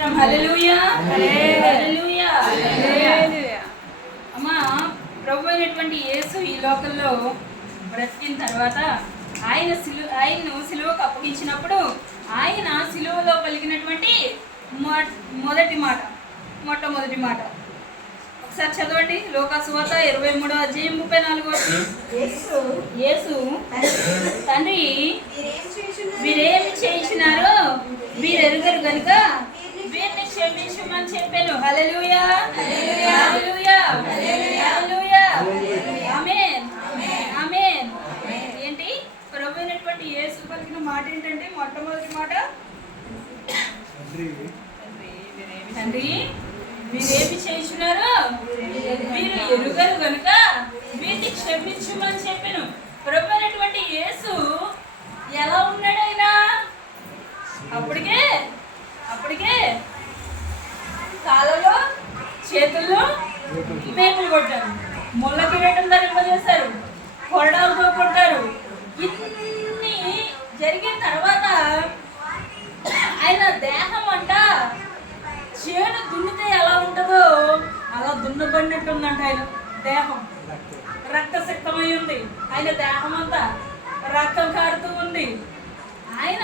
హల్లెలూయా హల్లెలూయా హల్లెలూయా. అమ్మా, ప్రభు అయినటువంటి యేసు ఈ లోకంలో బ్రతికిన తర్వాత ఆయన్ను సిలువకు అప్పగించినప్పుడు ఆయన సిలువలో పలికినటువంటి మొట్టమొదటి మాట ఒకసారి చదవండి. లోకా సువార్త 23:34. యేసు తండ్రి వీరేమి చేయించినారో వీరెరుగరు కనుక వీరిని క్షమించమని చెప్పాను. హల్లెలూయా హల్లెలూయా హల్లెలూయా ఆమేన్ ఆమేన్. ఏంటి ప్రభు అయినటువంటి యేసు పలికిన మాట ఏంటంటే మొట్టమొదటి మాట, తండ్రి వీరేమి చేయించున్నారో వీరు ఎరుగరు కనుక వీరిని క్షమించమని చెప్పాను. ప్రభు అయినటువంటి యేసు ఎలా ఉన్నాడు? ఆయన అప్పటికే కాళ్ళలో చేతుల్లో మేకులు కొట్టారు, ముళ్ళ కిరీటం ధరింపజేశారు, కొరడాలతో కొట్టారు. ఇన్ని జరిగిన తర్వాత ఆయన దేహం అంట చేను దున్నితే ఎలా ఉంటుందో అలా దున్నబడినట్టుందంట. ఆయన దేహం రక్తసిక్తమై ఉంది. ఆయన దేహం అంతా రక్తం కారుతూ ఉంది. ఆయన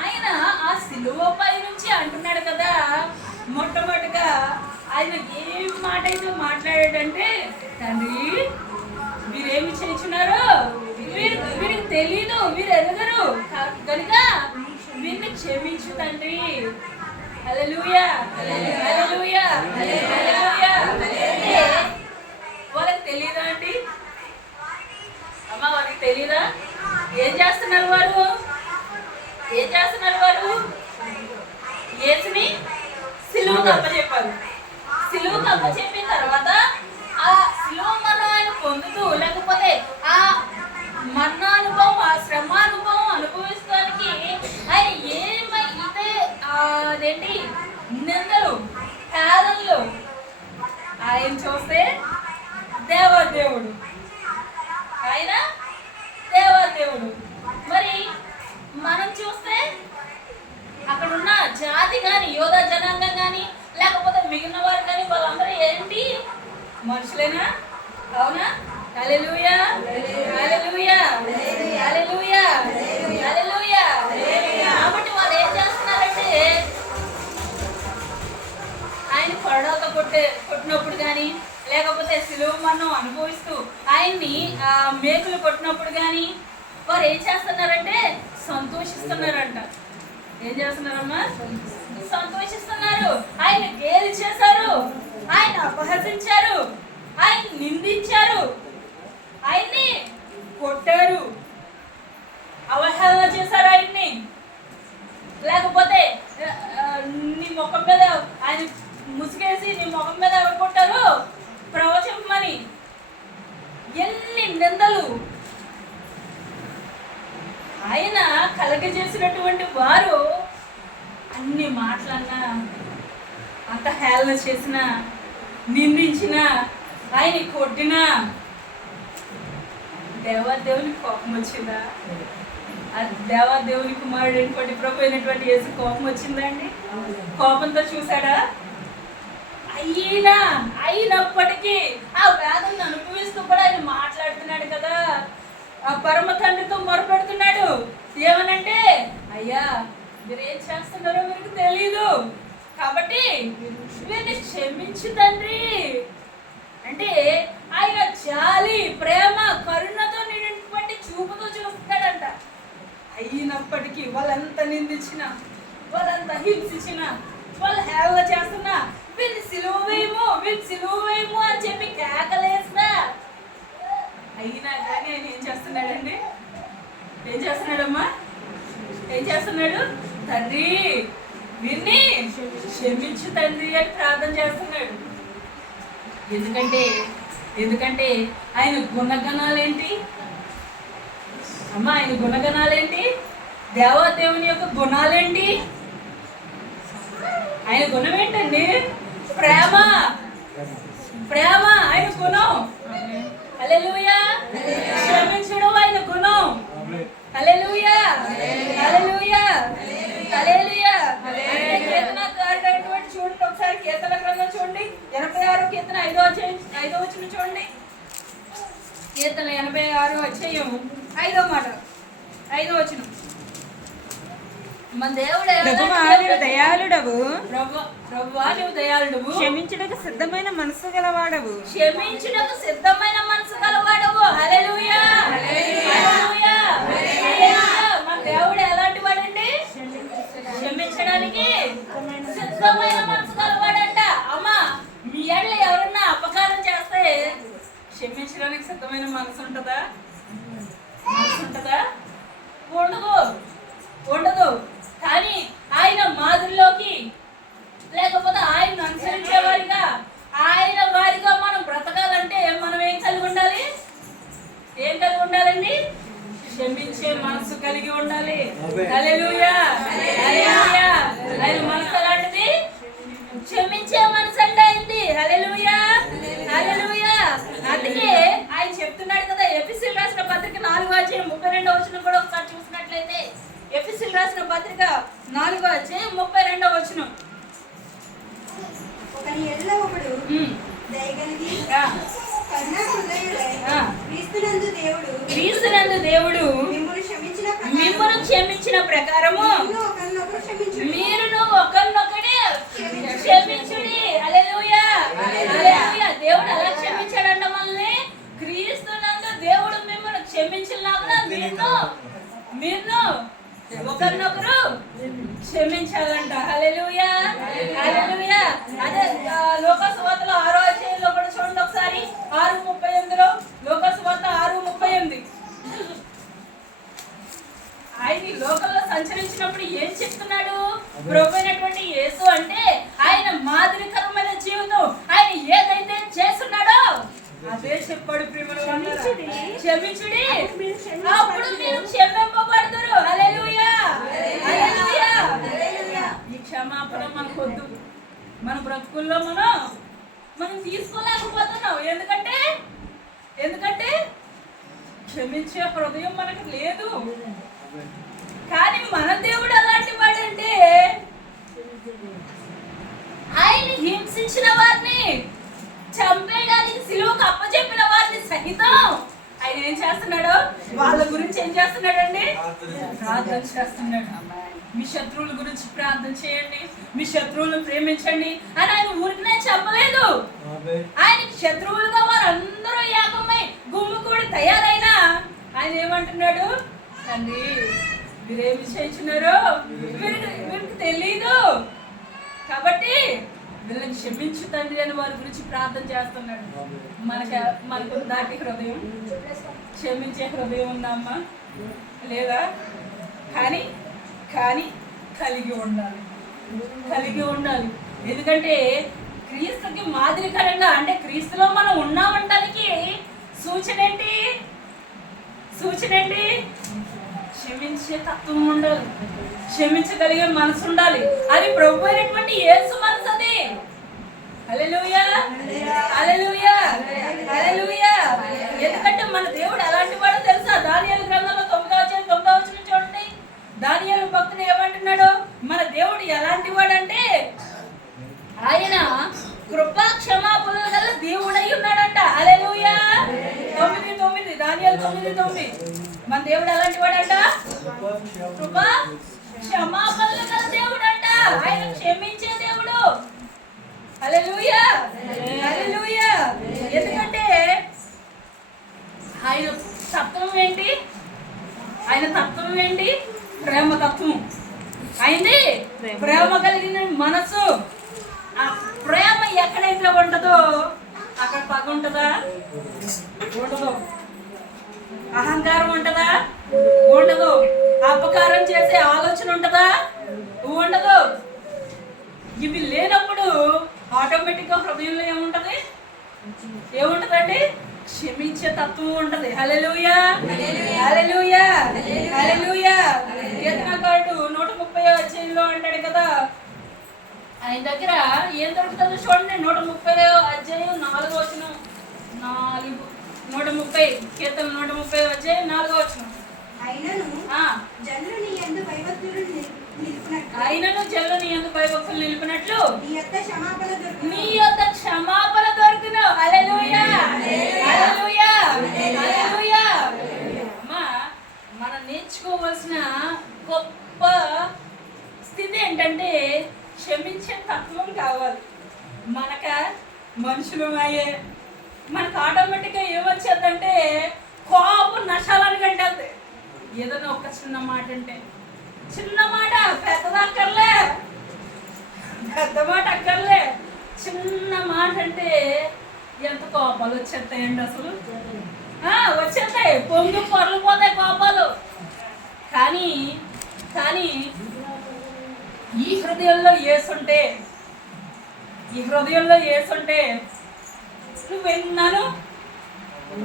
ఆయన ఆ సిలువపై నుంచి అంటున్నాడు కదా, మొట్టమొదటిగా ఆయన ఏ మాట అయితే మాట్లాడాడంటే, తండ్రి వీరేమి చేయించున్నారో వీరికి తెలీదు, వీరు ఎరగరు కనుక వీరిని క్షమించు తండ్రి. హల్లెలూయా హల్లెలూయా హల్లెలూయా. వాళ్ళకి తెలీదా అండి? అమ్మ, వాళ్ళకి తెలీదా? ఏం చేస్తున్నారు వారు? యేసుని సిలువకు అప్పచెప్పారు. సిలువకు అప్పచెప్పిన తర్వాత ఆ సిలువ మరణం ఆయన పొందుతూ, లేకపోతే ఆ మరణానుభవం, ఆ శ్రమానుభవం అనుభవిస్తానికి ఆయన ఏమైతే అదేంటి నిందలు హేళనలు, ఆయన చూస్తే దేవాదేవుడు, ఆయన దేవాదేవుడు. మరి మనం చూస్తే అక్కడున్న జాతి కానీ, యోధా జనాంగం కానీ, లేకపోతే మిగిలిన వారు కానీ, వాళ్ళందరూ ఏంటి? మనుషులేనా? అవునా? హల్లెలూయా హల్లెలూయా హల్లెలూయా హల్లెలూయా. కాబట్టి వాళ్ళు ఏం చేస్తున్నారంటే, ఆయన కొరడాలతో కొట్టినప్పుడు కానీ, లేకపోతే సిలువ మరణం అనుభవిస్తూ ఆయన్ని మేకులు కొట్టినప్పుడు కానీ వారు ఏం చేస్తున్నారంటే సంతోషిస్తున్నారంట. ఏం చేస్తున్నారమ్మా? సంతోషిస్తున్నారు. ఆయన గేలి చేశారు, ఆయన అపహసించారు, ఆయన నిందించారు, ఆయన్ని కొట్టారు, అవహేళన చేశారు ఆయన్ని. లేకపోతే నీ ముఖం మీద ఆయన ముసుగేసి నీ ముఖం మీద ఎవరు కొట్టారు ప్రవచింపమని ఎన్ని నిందలు ఆయన కలగజేసినటువంటి వారు అన్ని మాటలన్నా, అంత హేళన చేసిన, నిందించిన, ఆయన కొట్టినా దేవాదేవునికి కోపం వచ్చిందా? ఆ దేవాదేవుని కుమారుడైనటువంటి ప్రభు అయినటువంటి యేసు కోపం వచ్చిందా అండి? కోపంతో చూశాడా? అయినప్పటికీ ఆ వేదనను అనుభవిస్తూ కూడా ఆయన మాట్లాడుతున్నాడు కదా, ఆ పరమ తండ్రితో మొరపెడుతున్నాడు. ఏమనంటే, అయ్యా మీరేం చేస్తున్నారో మీకు తెలీదు, కాబట్టి వీరిని క్షమించు తండ్రి అంటే ఆయన జాలి, ప్రేమ, కరుణతో నిండినటువంటి చూపుతో చూస్తాడంట. అయినప్పటికీ వాళ్ళంత నిందించిన, వాళ్ళంత హింసించిన, వాళ్ళు హేళన చేస్తున్నా, వీళ్ళు సిలువ వేయము అని చెప్పి కేకలేసినా, అయినా కానీ ఆయన ఏం చేస్తున్నాడండి? ఏం చేస్తున్నాడమ్మా? ఏం చేస్తున్నాడు? తండ్రి వీరిని క్షమించు తండ్రి అని ప్రార్థన చేస్తున్నాడు. ఎందుకంటే ఆయన గుణగణాలేంటి అమ్మా? ఆయన గుణగణాలేంటి? దేవాదేవుని యొక్క గుణాలేంటి? ఆయన గుణం ఏంటండి? ప్రేమ. ఆయన గుణం. హల్లెలూయా. క్షమించడం ఆయన గుణం. హల్లెలూయా హల్లెలూయా హల్లెలూయా. కీర్తనకారుడైనటువంటి కీర్తన 86 అధ్యాయం 5వ మాట 5వ వచనం. మన దేవుడు ప్రభువా నీవు దయాళుడవు, ప్రభువా నీవు దయాళుడవు, క్షమించుటకు సిద్ధమైన మనసు గలవాడవు, క్షమించుటకు సిద్ధమైన మనసు గలవాడవు. హల్లెలూయా హల్లెలూయా హల్లెలూయా. మన దేవుడు ఎలాంటి వాడండి? క్షమించడానికి సిద్ధమైన మనసు గలవాడంట. అమ్మా, మీ ఏళ్ళ ఎవరన్నా అపకారం చేస్తే క్షమించడానికి సిద్ధమైన మనసు ఉంటుందా? మనసు ఉంటుందా? ఉండదు ఉండదు. కానీ ఆయన మాదిరిలోకి లేకపోతే ఆయన అనుసరించే వారిగా ఆయన వారిగా మనం బ్రతకాలంటే మనం ఏం కలిగి ఉండాలి? ఏం కలిగి ఉండాలండి? క్షమించే మనసు కలిగి ఉండాలి. హల్లెలూయా హల్లెలూయా. ఆయన మనసు ఎలాంటిది? క్షమించే మనసు అంటే అయింది. హల్లెలూయా హల్లెలూయా. అందుకే ఆయన చెప్తున్నాడు కదా, ఎఫెసీయులకు రాసిన పత్రిక 4వ అధ్యాయం 32వ వచనం కూడా ఒకసారి చూసినట్లయితే, ఎఫెసీయులకు రాసిన పత్రిక 4వ అధ్యాయం 32వ వచనం. ఒకని ఎడల ఒకడు దయగలిగి కరుణా హృదయుడై క్రీస్తునందు దేవుడు మిమ్మును క్షమించిన ప్రకారము మీరును ఒకరినొకడే క్షమించుడి. హల్లెలూయా హల్లెలూయా. దేవుడు ఎలా క్షమించాడంట మనల్ని? క్రీస్తునందు దేవుడు మిమ్మల్ని క్షమించినలాగా మీరును ఒకరినొకరు క్షమించాలంట. హల్లెలూయా హల్లెలూయా. అదే లోకాసు వార్తలో 6వ అధ్యాయంలో కూడా చూడండి ఒకసారి, 6:38లో. లోకాసు వార్త 6:38. ఆయన ఈ లోకంలో సంచరించినప్పుడు ఏం చెప్తున్నాడు? ప్రభు అయినటువంటి యేసు అంటే ఆయన మాదిరికరమైన జీవితం, ఆయన ఏదైతే చేస్తున్నాడో అదే చెప్పాడు. క్షమించుడి, అప్పుడు మీరు క్షమింపబడతారు. హల్లెలూయా హల్లెలూయా. ఈ క్షమాపణ మనకొద్దు. మన బ్రతుకుల్లో మనం తీసుకోలేకపోతున్నాం. ఎందుకంటే క్షమించే హృదయం మనకు లేదు. కానీ మన దేవుడు అలాంటి వాడంటే ఆయన హింసించిన వారిని, చంపేయడానికి సిలువకు అప్పచెప్పిన వారిని సహితం ఆయన ఏం చేస్తున్నాడు? వాళ్ళ గురించి ఏం చేస్తున్నాడండి? ప్రార్థన చేస్తున్నాడు. మీ శత్రువుల గురించి ప్రార్థన చేయండి, మీ శత్రువులను ప్రేమించండి అని ఆయన ఊరికనే చెప్పలేదు. ఆయనకి శత్రువులుగా వారు అందరూ ఏకమై గుమ్ముకూడి తయారైనా ఆయన ఏమంటున్నాడు? తండ్రి మీరేమి చేయించున్నారో వీరికి తెలీదు, కాబట్టి వీళ్ళని క్షమించు తండ్రి అని వారి గురించి ప్రార్థన చేస్తున్నాడు. మనకు దాటి హృదయం, క్షమించే హృదయం ఉందమ్మా? లేదా? కానీ కలిగి ఉండాలి. ఎందుకంటే క్రీస్తుకి మాదిరికరంగా, అంటే క్రీస్తులో మనం ఉన్నామంటానికి సూచన ఏంటి? క్షమించే తత్వం ఉండాలి, క్షమించగలిగే మనసు ఉండాలి. అది ప్రభు అయినటువంటి యేసు మనసు. అది హల్లెలూయా హల్లెలూయా హల్లెలూయా. ఎందుకంటే మన దేవుడు ఎలాంటి వాడో తెలుసా? దానియేలు గ్రంథంలో 9వ అధ్యాయం 9వ వచనం చూడండి. దానియేలు భక్తుడు ఏమంటున్నాడు? మన దేవుడు ఎలాంటి వాడంటే ఆయన కృపా క్షమాపణలు గల దేవుడై ఉన్నాడంట. హల్లెలూయా 9:9. దానియేలు 9:9. మన దేవుడు ఎలాంటి వాడంట? కృపా క్షమాపణలు గల దేవుడంట. ఆయన క్షమించే దేవుడు. హల్లెలూయా హల్లెలూయా. ఎందుకంటే ఆయన తత్వం ఏంటి? ప్రేమ తత్వం. ఆయనది ప్రేమ కలిగిన మనసు. ఆ ప్రేమ ఎక్కడైతే ఉంటుందో అక్కడ పగ ఉంటుందా? ఉండదు. అహంకారం ఉంటుందా? ఉండదు. అపకారం చేసే ఆలోచన ఉంటుందా? ఉండదు. ఇవి లేనప్పుడు ఆటోమేటిక్గా హృదయంలో ఏముంటదండి? క్షమించే తత్వం ఉంటది. హల్లెలూయా హల్లెలూయా హల్లెలూయా. కీర్తనకారుడు 130వ అధ్యాయంలో అంటాడు కదా, ఆయన దగ్గర ఏం దొరుకుతుందో చూడండి. 130వ అధ్యాయం 4వ వచనం. 130 కీర్తన 130వ అధ్యాయం 4వ వచనం. అయినను జనులు నీ యందు భయభక్తులు నిలిపినట్లు నీ యొద్ద క్షమాపణ దొరుకును. హల్లెలూయా హల్లెలూయా హల్లెలూయా. ఉండవలసిన గొప్ప స్థితి ఏంటంటే క్షమించే తత్వం కావాలి. మనుషులు అయ్యే మనకు ఆటోమేటిక్గా ఏమొచ్చేద్దంటే కోపం నశాలని కంటే ఏదైనా ఒక చిన్న మాట అంటే చిన్న మాట పెద్ద మాట అక్కర్లే చిన్న మాట అంటే ఎంత కోపాలు వచ్చేస్తాయండి అసలు. వచ్చేస్తాయి, పొంగి పొరలిపోతాయి కోపాలు. కానీ కానీ ఈ హృదయంలో ఏసుంటే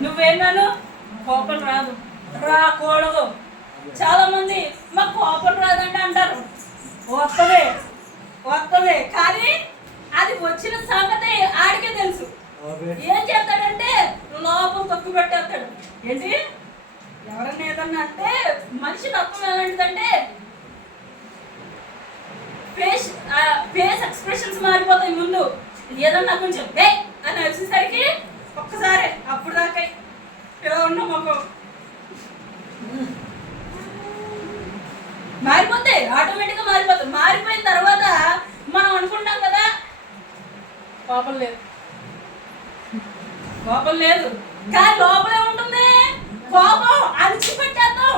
నువ్వేన్నాను కోపం రాదు, రాకూడదు. చాలా మంది మాకు కోపం రాదండి అంటారు. వస్తుంది కానీ అది వచ్చిన సంగతి ఆడికే తెలుసు. ఏం చేస్తాడంటే లోపం తొక్కు పెట్టేస్తాడు. ఏంటి ఎవరన్నా ఏదన్నా అంటే మనిషి తత్వం ఎలాంటిదంటే ఫేస్ ఎక్స్ప్రెషన్స్ మారిపోతాయి. ముందు ఏదన్నా కొంచెం అని వచ్చేసరికి ఒక్కసారి అప్పుడు దాకా ఇలా ఉన్న మొక్కం మారిపోతాయి, ఆటోమేటిక్గా మారిపోతాయి. మారిపోయిన తర్వాత మనం అనుకుంటాం కదా కోపం లేదు, కానీ లోపలే ఉంటుంది కోపం. అణిచిపెట్టేద్దాం.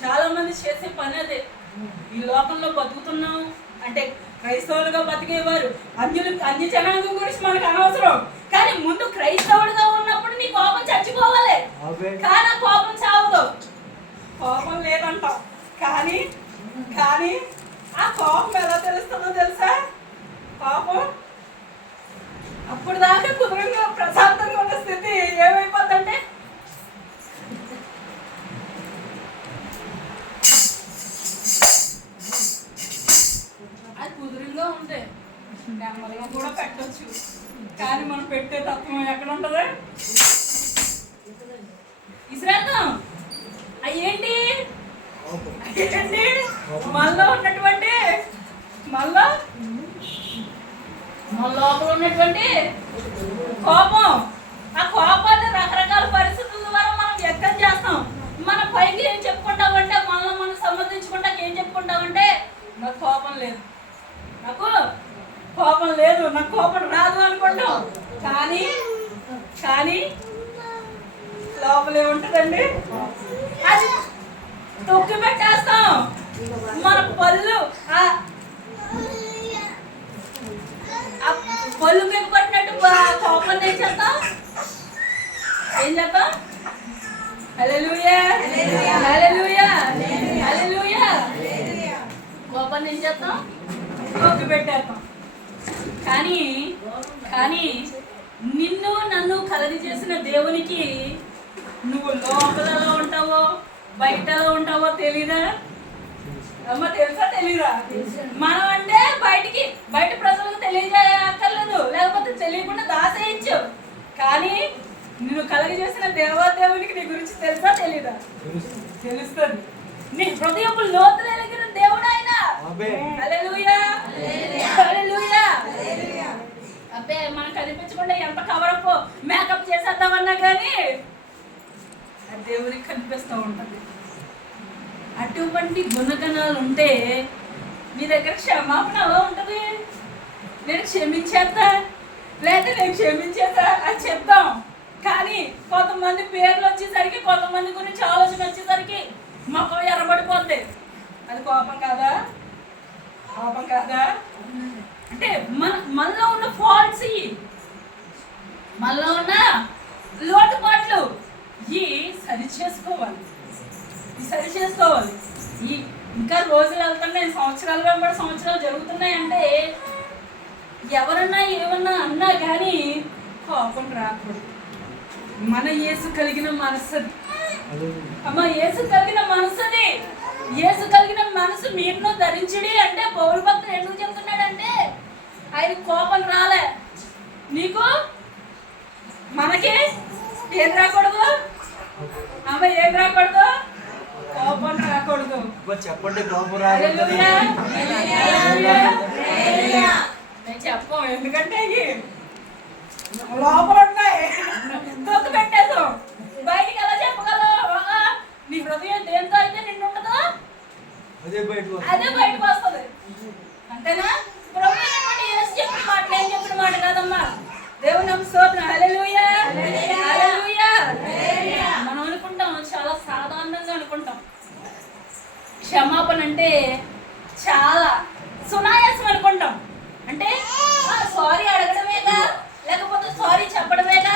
చాలా మంది చేసే పని అదే. ఈ లోకంలో బతుకుతున్నాం అంటే క్రైస్తవులుగా బతికేవారు అన్య జనాంగం గురించి మనకు అనవసరం. కానీ ముందు క్రైస్తవుడిగా ఉన్నప్పుడు నీ కోపం చచ్చిపోవాలి, కానీ ఆ కోపం చావదు. కోపం లేదంటాం, కానీ కానీ ఆ కోపం ఎలా తెలుస్తుందో తెలుసా? కోపం అప్పుడు దాకా కుదురుగా ప్రశాంతంగా ఉన్న స్థితి ఏమైపోతుందంటే అది కుదురుగా ఉంటే నెమ్మదిగా కూడా పెట్టచ్చు. కానీ మనం పెట్టే తత్వం ఎక్కడ ఉంటుంది? ఇసిరేద్దాం. అయ్యేంటి మనలో ఉన్నటువంటి మన లోపల ఉన్నటువంటి కోపం. ఆ కోపాన్ని రకరకాల పరిస్థితుల ద్వారా మనం వ్యక్తం చేస్తాం. మన పైకి ఏం చెప్పుకుంటామంటే మనలో మనం సంబంధించుకుంటా ఏం చెప్పుకుంటామంటే నాకు కోపం లేదు, నాకు కోపం రాదు అనుకుంటాం. కానీ కానీ లోపల ఏముంటుందండి? అది తొక్కి పెట్టేస్తాం. మన పళ్ళు పళ్ళు పెట్టుకున్నట్టు కోపం ఏం చేస్తాం? హల్లెలూయా హల్లెలూయా హల్లెలూయా. కోపాన్ని ఏం చేస్తాం? తొక్కి పెట్టేస్తాం. కానీ కానీ నిన్ను నన్ను కలది చేసిన దేవునికి నువ్వు లోపలలో ఉంటావో బయటలో ఉంటావో తెలీదా? అమ్మ తెలుసా తెలీదా? మనం అంటే బయట ప్రజలకు తెలియజేయక్కర్లేదు, లేకపోతే తెలియకుండా దాసేయచ్చు. కానీ నిన్ను కలగ చేసిన దేవాదేవునికి నీ గురించి తెలుసా తెలీదా? తెలుస్తుంది. నీ హృదయపు లోతులు ఎరిగిన దేవుడు ఆయన. హల్లెలూయా హల్లెలూయా. అబ్బే మనం కనిపించకుండా ఎంత కవరప్ మేకప్ చేసేద్దామన్నా కానీ ఆ దేవునికి కనిపిస్తూ ఉంటుంది. అటువంటి గుణగణాలు ఉంటే నీ దగ్గర క్షమాపణ ఎలా ఉంటుంది? నేను క్షమించేస్తా లేదా నేను క్షమించేస్తా అని చెప్తాం. కానీ కొంతమంది పేర్లు వచ్చేసరికి కొంతమంది గురించి ఆలోచన వచ్చేసరికి మొక్కలు ఎర్రబడిపోద్ది. అది కోపం కాదా? అంటే మనలో ఉన్న ఫాల్ట్స్, మనలో ఉన్న లోటుపాట్లు సరి చేసుకోవాలి. ఇంకా రోజులు వెళ్తున్నాయి, సంవత్సరాలు వెంబడి సంవత్సరాలు జరుగుతున్నాయి అంటే ఎవరన్నా ఏమన్నా అన్నా కానీ కోపం రాకూడదు. మన యేసు కలిగిన మనస్సుది అమ్మ, యేసు కలిగిన మనసు మీరును ధరించుడి అంటే పౌలు భక్తుడు ఎందుకు చెప్తున్నాడంటే ఆయన కోపం రాలే. నీకు మనకి ఏం రాకూడదు అమ్మ, ఏం రాకూడదు? కోపం రాకూడదు. చెప్పండి. కోపం నేను చెప్పం, ఎందుకంటే లోపల ఉన్నాయి తొక్కు పెట్టేసాం. బయటికి ఎలా చెప్పగలవు? నీ హృదయం దేంతో అయితే నిండి ఉండదో అదే బయటకు వస్తుంది. అంతేనా? ప్రభు అయినటువంటి యేసు చెప్పిన మాట నేను చెప్పిన మాట కాదమ్మా. దేవుని స్తోత్రం. హల్లెలూయా హల్లెలూయా. మనం అనుకుంటాం, చాలా సాధారణంగా అనుకుంటాం క్షమాపణ అంటే చాలా సునాయాసం అనుకుంటాం. అంటే సారీ అడగడమేగా, లేకపోతే సారీ చెప్పడమేగా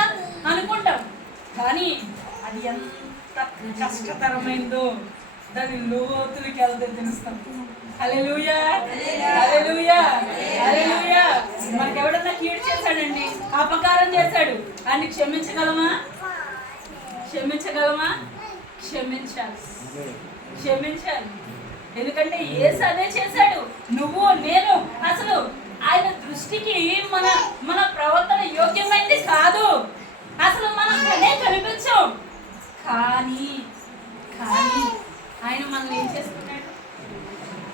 అనుకుంటాం. కానీ అది ఎంత కష్టతరమైందో దాని లోతులకి వెళ్తే తెలుస్తాం. హల్లెలూయా హల్లెలూయా హల్లెలూయా. మనకి ఎవడన్నా కీడు చేశాడండి, అపకారం చేశాడు, అని క్షమించగలమా? క్షమించగలమా? క్షమించాలి, క్షమించాలి. ఎందుకంటే యేసు అదే చేశాడు. నువ్వు నేను అసలు ఆయన దృష్టికి మన మన ప్రవర్తన యోగ్యమైనది కాదు. అసలు మనం కనిపించాం. కానీ కానీ ఆయన మనల్ని ఏం చేసుకున్నాడు?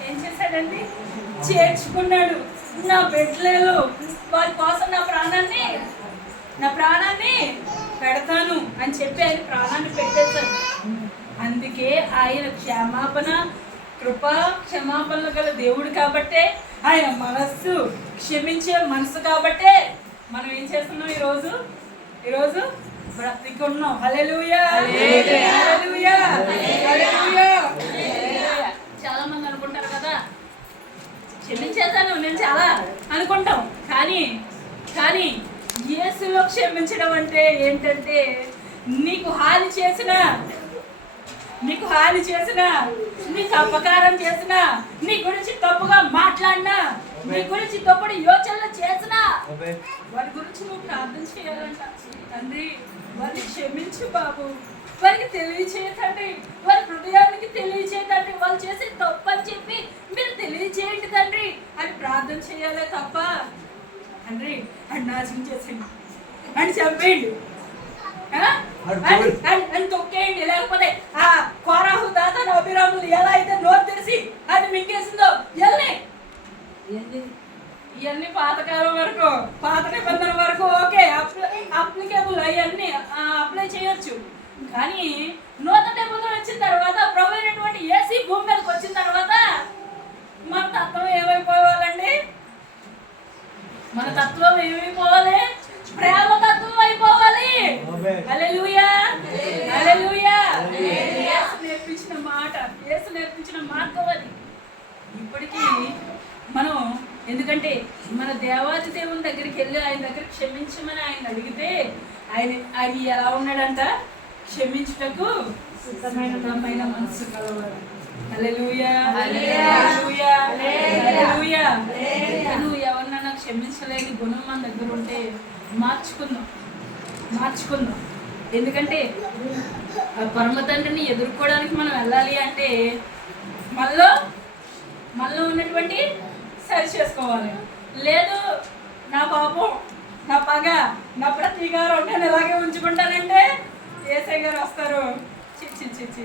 ఏం చేశాడండి? చేర్చుకున్నాడు. నా బిడ్డలు వారి కోసం నా ప్రాణాన్ని పెడతాను అని చెప్పి ఆయన ప్రాణాన్ని పెట్టేశాడు. అందుకే ఆయన క్షమాపణలు గల దేవుడు కాబట్టే, ఆయన మనస్సు క్షమించే మనసు కాబట్టే మనం ఏం చేస్తున్నాం ఈరోజు బ్రతికి ఉన్నాం. హల్లెలూయా హల్లెలూయా హల్లెలూయా. చాలా మంది అనుకుంటారు కదా, క్షమించేశాను నేను చాలా అనుకుంటాం. కానీ యేసులో క్షమించడం అంటే ఏంటంటే, నీకు హాని చేసినా, నీకు అపకారం చేసినా, నీ గురించి తప్పుగా మాట్లాడినా, నీ గురించి తప్పుడు యోచనలు చేసినా, వారి గురించి నువ్వు ప్రార్థన చేయాలంట. తండ్రి వారిని క్షమించు బాబు, వారికి తెలియచేయండి, వారి హృదయానికి తెలియచేయండి, వాళ్ళు చేసే తప్పు అని చెప్పి మీరు తెలియచేయండి తండ్రి అని ప్రార్థన చేయాలే తప్ప, తండ్రి అని నాశనం చేసేయండి అని చెప్పేయండి అని తొక్కేయండి. లేకపోతే ఆ కోరాహు దాదాను అభిరాములు ఎలా అయితే నోరు తెరిచి అది మింగేసిందో ఇవన్నీ పాతకాలం వరకు, పాత నిబంధన వరకు ఓకే, అప్లికేబుల్ అవన్నీ అప్లై చేయొచ్చు. కానీ నూతన నిబంధన వచ్చిన తర్వాత, ప్రభు అయినటువంటి యేసు భూమి మీదకి వచ్చిన తర్వాత మన తత్వం ఏమైపోవాలండి? మన తత్వం ఏమైపోవాలి? ప్రేమ తత్వం అయిపోవాలి. హల్లెలూయా హల్లెలూయా. యేసు నేర్పించిన మాట, యేసు నేర్పించిన మార్గం అది. ఇప్పటికీ మనం, ఎందుకంటే మన దేవాది దేవుని దగ్గరికి వెళ్ళి ఆయన దగ్గర క్షమించమని ఆయన అడిగితే ఆయన ఎలా ఉన్నాడంట? క్షమించుటకు సిద్ధమైన మనసు కలవాడు. హల్లెలూయా హల్లెలూయా హల్లెలూయా. నువ్వు ఎవరినైనా క్షమించలేని గుణం మన దగ్గర ఉంటే మార్చుకుందాం. ఎందుకంటే పరమ తండ్రిని ఎదుర్కోవడానికి మనం వెళ్ళాలి అంటే మనలో ఉన్నటువంటి సరి చేసుకోవాలి. లేదు నా పాపం, నా పగ, నా ప్రతీకారం నేను ఇలాగే ఉంచుకుంటానంటే ఏసై గారు వస్తారు, చిచ్చి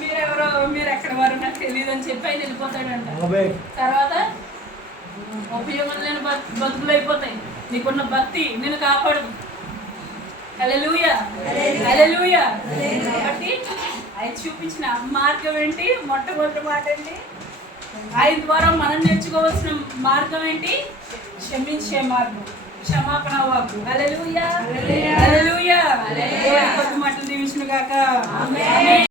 మీరెవరో, మీరు ఎక్కడ వారు నాకు తెలియదు అని చెప్పి ఆయన వెళ్ళిపోతాడంట. తర్వాత ఉపయోగం లేని బతుకులు అయిపోతాయి. నీకున్న భక్తి నిన్ను కాపాడదు. హల్లెలూయా హల్లెలూయా. కాబట్టి ఆయన చూపించిన మార్గం ఏంటి? మొట్టమొదటి మాట ఏంటి? ఆయన ద్వారా మనం నేర్చుకోవాల్సిన మార్గం ఏంటి? క్షమించే మార్గం, క్షమాపణ వాక్కు. హల్లెలూయా హల్లెలూయా. కొద్ది మాటలు దీవించును గాక.